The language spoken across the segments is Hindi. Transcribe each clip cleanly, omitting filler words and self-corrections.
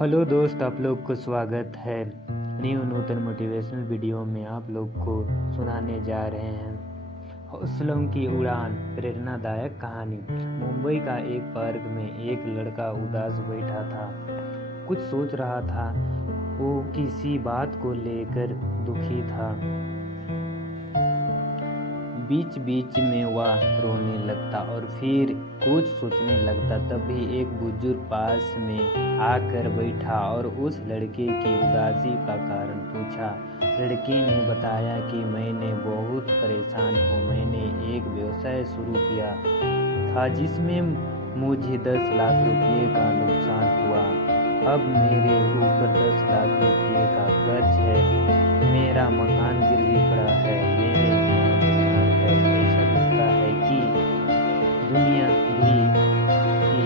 हेलो दोस्त, आप लोग को स्वागत है न्यू नूतन मोटिवेशनल वीडियो में। आप लोग को सुनाने जा रहे हैं हौसलों की उड़ान प्रेरणादायक कहानी। मुंबई का एक पार्क में एक लड़का उदास बैठा था, कुछ सोच रहा था। वो किसी बात को लेकर दुखी था। बीच बीच में वह रोने लगता और फिर कुछ सोचने लगता। तभी एक बुजुर्ग पास में आकर बैठा और उस लड़के की उदासी का कारण पूछा। लड़के ने बताया कि मैंने बहुत परेशान हूँ। मैंने एक व्यवसाय शुरू किया था जिसमें मुझे 10 लाख रुपये का नुकसान हुआ। अब मेरे ऊपर 10 लाख रुपये का कर्ज है। मेरा मकान गिरवी पड़ा है। मेरे ऐसा लगता है कि दुनिया भी की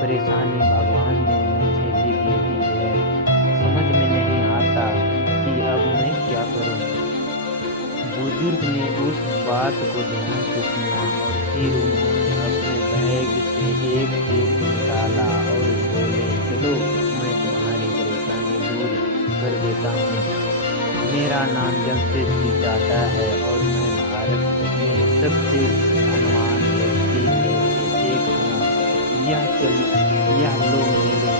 परेशानी भगवान ने मुझे लिख दी है। समझ में नहीं आता कि अब मैं क्या करूं। बुजुर्ग ने उस बात को ध्यान से सुना और फिर उन्होंने अपने बैग से एक चेक निकाला और बोले, चलो मैं तुम्हारी परेशानी दूर कर देता हूँ। मेरा नाम जमशेदजी टाटा है और मैं भारत में सबसे धनवान व्यक्ति में से एक हूँ। यह लो मेरे,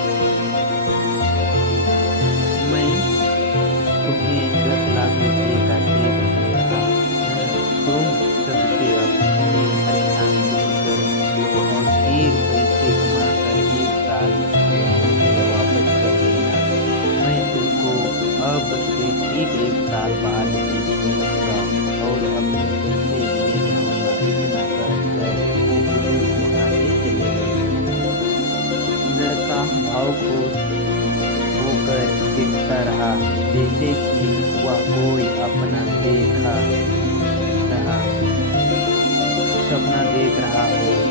मैं तुम्हें 10 लाख रुपये का चेक दे रहा हूँ। तुम सबसे अपनी परेशानी दूर कर लो और फिर पैसे कमा कर 1 साल में मुझे वापस कर देना। मैं तुमको अब से ठीक 1 साल बाद ही मिलूंगा और अपने पैसे ले जाऊंगा। इतना कहकर वो बुजुर्ग वहाँ से चले गए। लड़का भावुक होकर देखता रहा, जैसे कि वह कोई सपना देख रहा हो।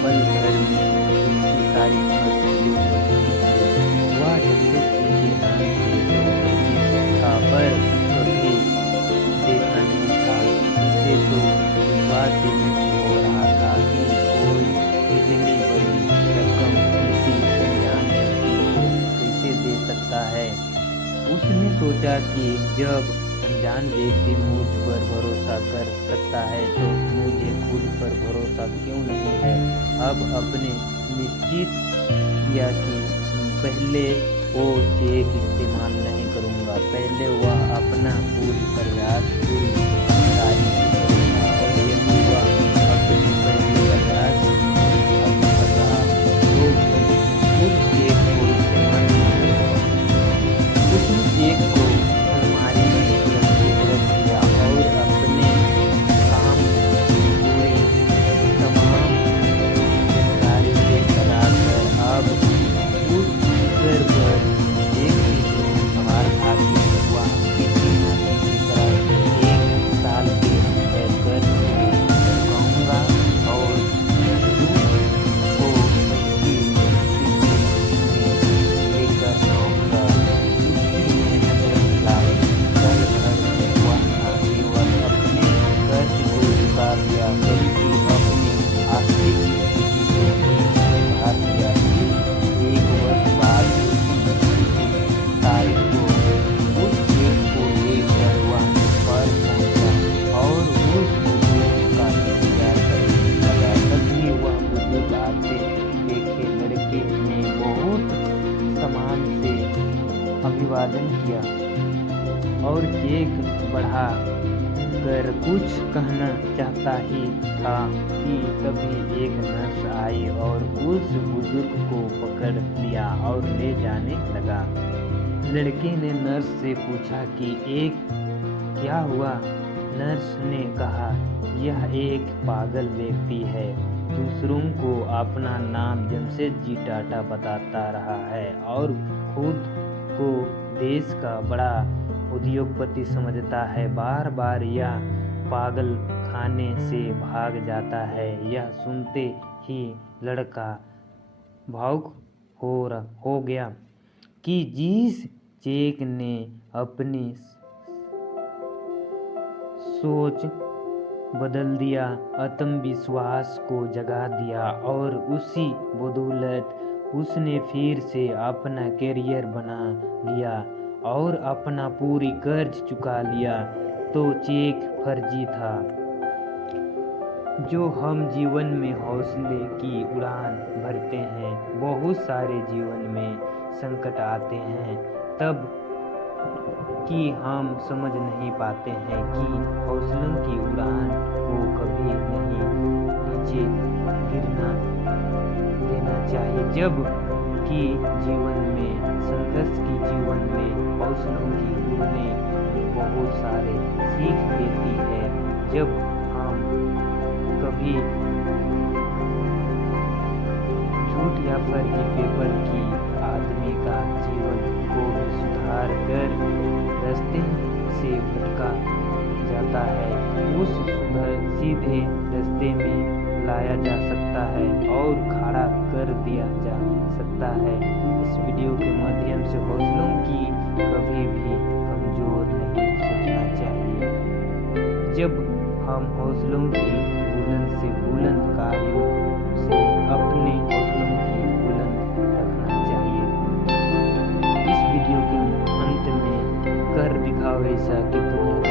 पल भर में उसकी सारी समस्या दूर हो गई थी। वह जमशेदजी के नाम से तो परिचित था, पर कभी देखा नहीं था। उसे तो विश्वास ही नहीं हो रहा था कि कोई इतनी बड़ी रकम किसी अनजान व्यक्ति को कैसे दे सकता है। उसने सोचा कि जब अनजान व्यक्ति मुझ पर भरोसा कर सकता है तो मुझे खुद पर भरोसा क्यों नहीं है। अब अपने निश्चित किया कि पहले वो चेक इस्तेमाल नहीं करूँगा। पहले वह अपना पूरी प्रयास पूरी ईमानदारी से करूँगा और यदि वह अपने पहले प्रयास कर रहा तो उस चेक को इस्तेमाल नहीं करूँगा। उसने चेक को अलमारी में सुरक्षित रख दिया और अपने काम की पूरी तमाम जानकारी से कराकर अब उस घर पर एक ही सवाल था कि वह किसी न किसी तरह से 1 साल के भीतर कर्ज को चुकाऊंगा और दूध को उसकी स्थिति में लेकर आऊंगा। उसकी मेहनत का फल भर वह न केवल अपने कर्ज को चुका दिया बल्कि अपनी आर्थिक स्थिति को भी सुधार दिया। 1 वर्ष बाद तारीख को उस चेक को लेकर वह पार्क पहुंचा और उस बुजुर्ग का इंतजार करने लगा। तभी वह बुजुर्ग आते देखे लड़के ने बहुत सम्मान से अभिवादन किया और चेक बढ़ा कर कुछ कहना चाहता ही था कि तभी एक नर्स आई और उस बुजुर्ग को पकड़ लिया और ले जाने लगा। लड़के ने नर्स से पूछा कि एक क्या हुआ। नर्स ने कहा, यह एक पागल व्यक्ति है। दूसरों को अपना नाम जमशेदजी टाटा बताता रहा है और खुद को देश का बड़ा उद्योगपति समझता है। बार बार यह पागल खाने से भाग जाता है। यह सुनते ही लड़का भावुक हो गया कि जिस चेक ने अपनी सोच बदल दिया, आत्मविश्वास को जगा दिया और उसी बदौलत उसने फिर से अपना करियर बना लिया और अपना पूरी कर्ज चुका लिया, तो चेक फर्जी था। जो हम जीवन में हौसले की उड़ान भरते हैं, बहुत सारे जीवन में संकट आते हैं, तब कि हम समझ नहीं पाते हैं कि हौसलों की उड़ान को कभी नहीं नीचे गिरना देना चाहिए। जब कि जीवन में संघर्ष की जीवन में हौसलों की उड़ने बहुत सारे सीख देती है। जब हम कभी झूठ या फर्जी पेपर की आदमी का जीवन को भी सुधार कर रास्ते से भटका जाता है, उस सीधे रास्ते में लाया जा सकता है और खड़ा कर दिया जा सकता है। इस वीडियो के माध्यम से हौसलों की कभी भी कमजोर नहीं सोचना चाहिए। जब हम हौसलों की बुलंद से बुलंद कार्यों से अपने हौसलों की बुलंद रखना चाहिए। इस वीडियो के अंत में कर दिखाओ ऐसा कि दुनिया